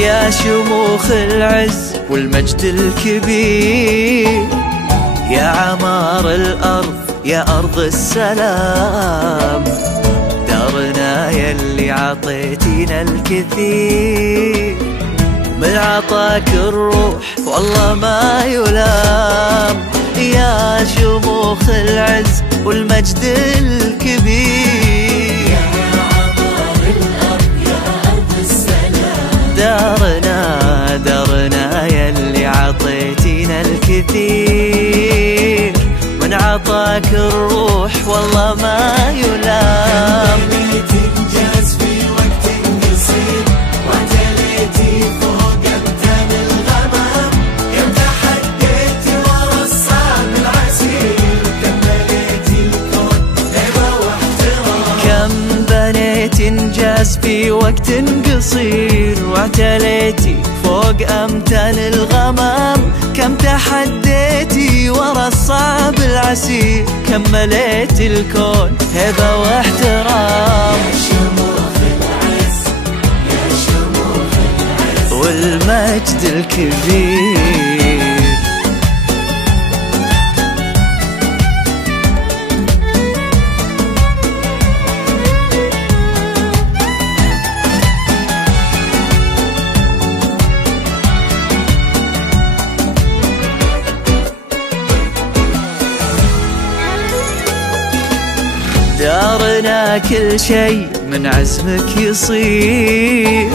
يا شموخ العز والمجد الكبير، يا عمار الأرض يا أرض السلام، دارنا يلي عطيتينا الكثير، من عطاك الروح والله ما يلام. يا شموخ العز والمجد الكبير، يا عمار الأرض يا أرض السلام، دارنا يلي عطيتينا الكثير، من عطاك الروح والله ما يلام. تنجز في وقت قصير، واعتليتي فوق أمتن الغمام، يوم تحديتي ورا الصعب العسير، كمليتي الكون هيبة واحترام. كم بنيت إنجاز في وقت قصير، واعتليتي فوق أمتن الغمام، كم تحديتي ورا الصعب العسير، كمليت الكون هبة واحترام. يا شموخ العز يا شموخ العز والمجد الكبير، دارنا كل شي من عزمك يصير،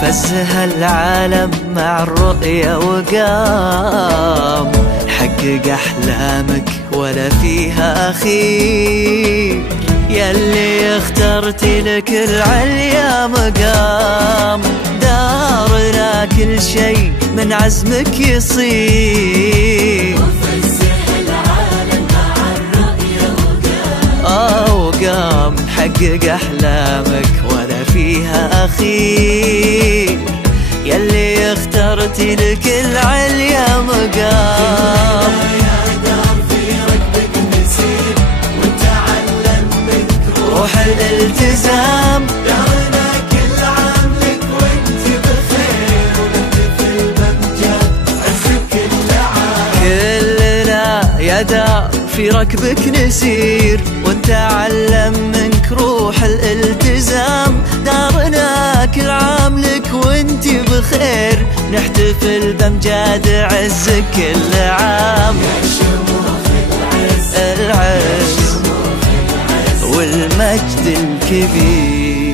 فزها العالم مع الرؤية وقام، حقق أحلامك ولا فيها أخير، ياللي اخترت لك العليا مقام. دارنا كل شي من عزمك يصير، وقام حقق أحلامك ولا فيها أخير، ياللي اخترت لك العليا مقام. يا دار في ركبك نسير، ونتعلم منك روح الالتزام، دارنا كل عام لك وانت بخير، ونحتفل بأمجاد عزك كل عام. كلنا يا دار في ركبك نسير، ونتعلم منك روح الالتزام، دارنا كل عام لك وانت بخير، نحتفل بأمجاد عزك كل عام. يا شموخ العز والمجد الكبير.